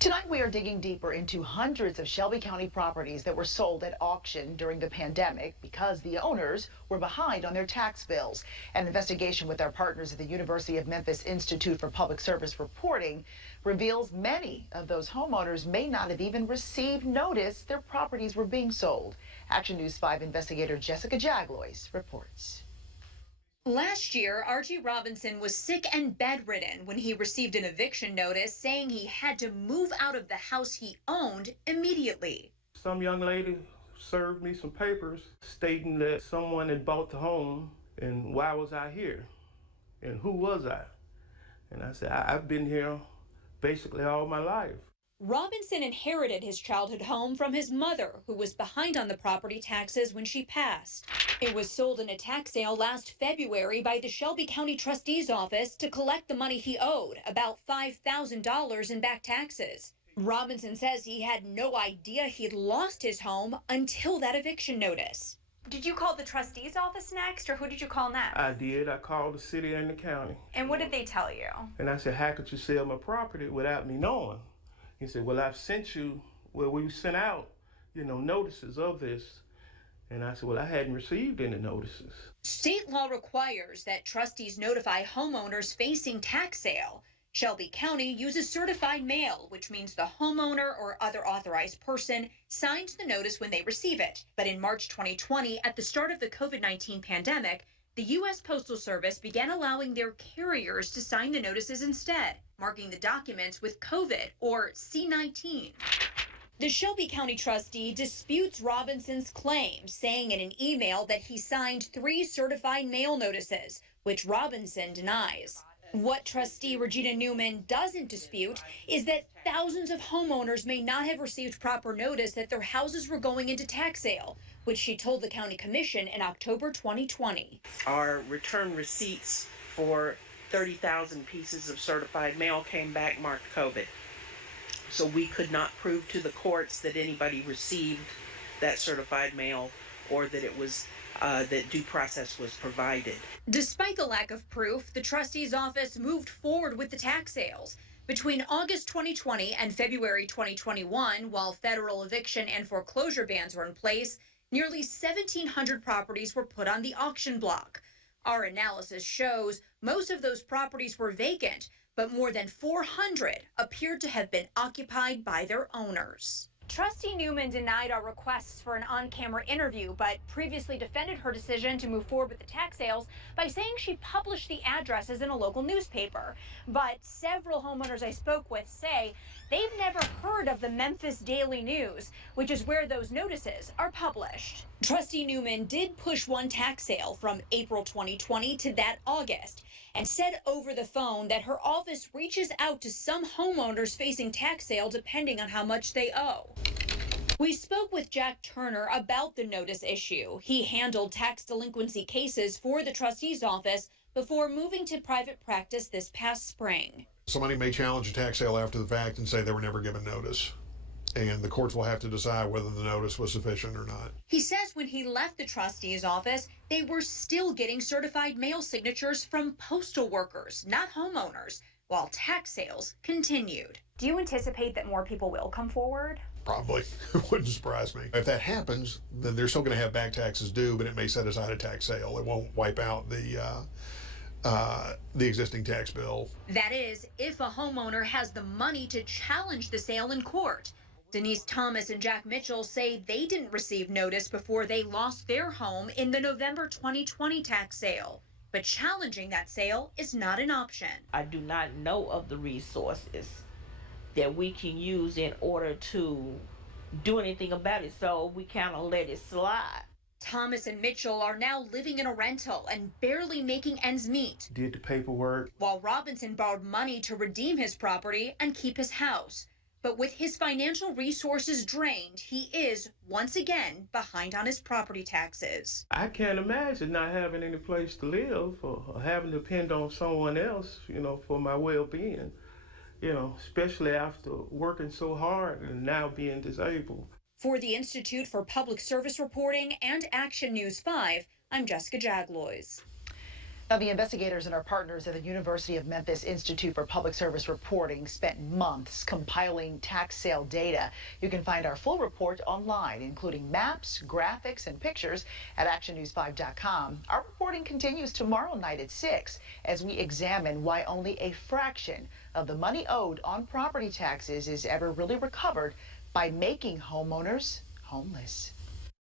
Tonight, we are digging deeper into hundreds of Shelby County properties that were sold at auction during the pandemic because the owners were behind on their tax bills. An investigation with our partners at the University of Memphis Institute for Public Service Reporting reveals many of those homeowners may not have even received notice their properties were being sold. Action News 5 investigator Jessica Jaglois reports. Last year, R.G. Robinson was sick and bedridden when he received an eviction notice saying he had to move out of the house he owned immediately. Some young lady served me some papers stating that someone had bought the home and why was I here and who was I? And I said, I've been here basically all my life. Robinson inherited his childhood home from his mother, who was behind on the property taxes when she passed. It was sold in a tax sale last February by the Shelby County Trustee's office to collect the money he owed, about $5,000 in back taxes. Robinson says he had no idea he'd lost his home until that eviction notice. Did you call the trustee's office next, or who did you call next? I did. I called the city and the county. And what did they tell you? And I said, how could you sell my property without me knowing? He said, well, I've sent you, we sent out, notices of this. And I said, well, I hadn't received any notices. State law requires that trustees notify homeowners facing tax sale. Shelby County uses certified mail, which means the homeowner or other authorized person signs the notice when they receive it. But in March 2020, at the start of the COVID-19 pandemic, the U.S. Postal Service began allowing their carriers to sign the notices instead, marking the documents with COVID or C-19. The Shelby County trustee disputes Robinson's claim, saying in an email that he signed 3 certified mail notices, which Robinson denies. What trustee Regina Newman doesn't dispute is that thousands of homeowners may not have received proper notice that their houses were going into tax sale, which she told the county commission in October 2020. Our return receipts for 30,000 pieces of certified mail came back marked COVID. So we could not prove to the courts that anybody received that certified mail or that it was that due process was provided. Despite the lack of proof, the trustee's office moved forward with the tax sales. Between August 2020 and February 2021, while federal eviction and foreclosure bans were in place, nearly 1,700 properties were put on the auction block. Our analysis shows most of those properties were vacant, but more than 400 appeared to have been occupied by their owners. Trustee Newman denied our requests for an on-camera interview, but previously defended her decision to move forward with the tax sales by saying she published the addresses in a local newspaper. But several homeowners I spoke with say they've never heard of the Memphis Daily News, which is where those notices are published. Trustee Newman did push one tax sale from April 2020 to that August, and said over the phone that her office reaches out to some homeowners facing tax sale depending on how much they owe. We spoke with Jack Turner about the notice issue. He handled tax delinquency cases for the trustee's office before moving to private practice this past spring. Somebody may challenge a tax sale after the fact and say they were never given notice, and the courts will have to decide whether the notice was sufficient or not. He says when he left the trustee's office, they were still getting certified mail signatures from postal workers, not homeowners, while tax sales continued. Do you anticipate that more people will come forward? Probably. It wouldn't surprise me. If that happens, then they're still going to have back taxes due, but it may set aside a tax sale. It won't wipe out the existing tax bill. That is, if a homeowner has the money to challenge the sale in court. Denise Thomas and Jack Mitchell say they didn't receive notice before they lost their home in the November 2020 tax sale. But challenging that sale is not an option. I do not know of the resources that we can use in order to do anything about it, so we kind of let it slide. Thomas and Mitchell are now living in a rental and barely making ends meet. Did the paperwork. While Robinson borrowed money to redeem his property and keep his house. But with his financial resources drained, he is, once again, behind on his property taxes. I can't imagine not having any place to live or having to depend on someone else, for my well-being, especially after working so hard and now being disabled. For the Institute for Public Service Reporting and Action News 5, I'm Jessica Jaglois. Now, the investigators and our partners at the University of Memphis Institute for Public Service Reporting spent months compiling tax sale data. You can find our full report online, including maps, graphics, and pictures at actionnews5.com. Our reporting continues tomorrow night at 6 as we examine why only a fraction of the money owed on property taxes is ever really recovered by making homeowners homeless.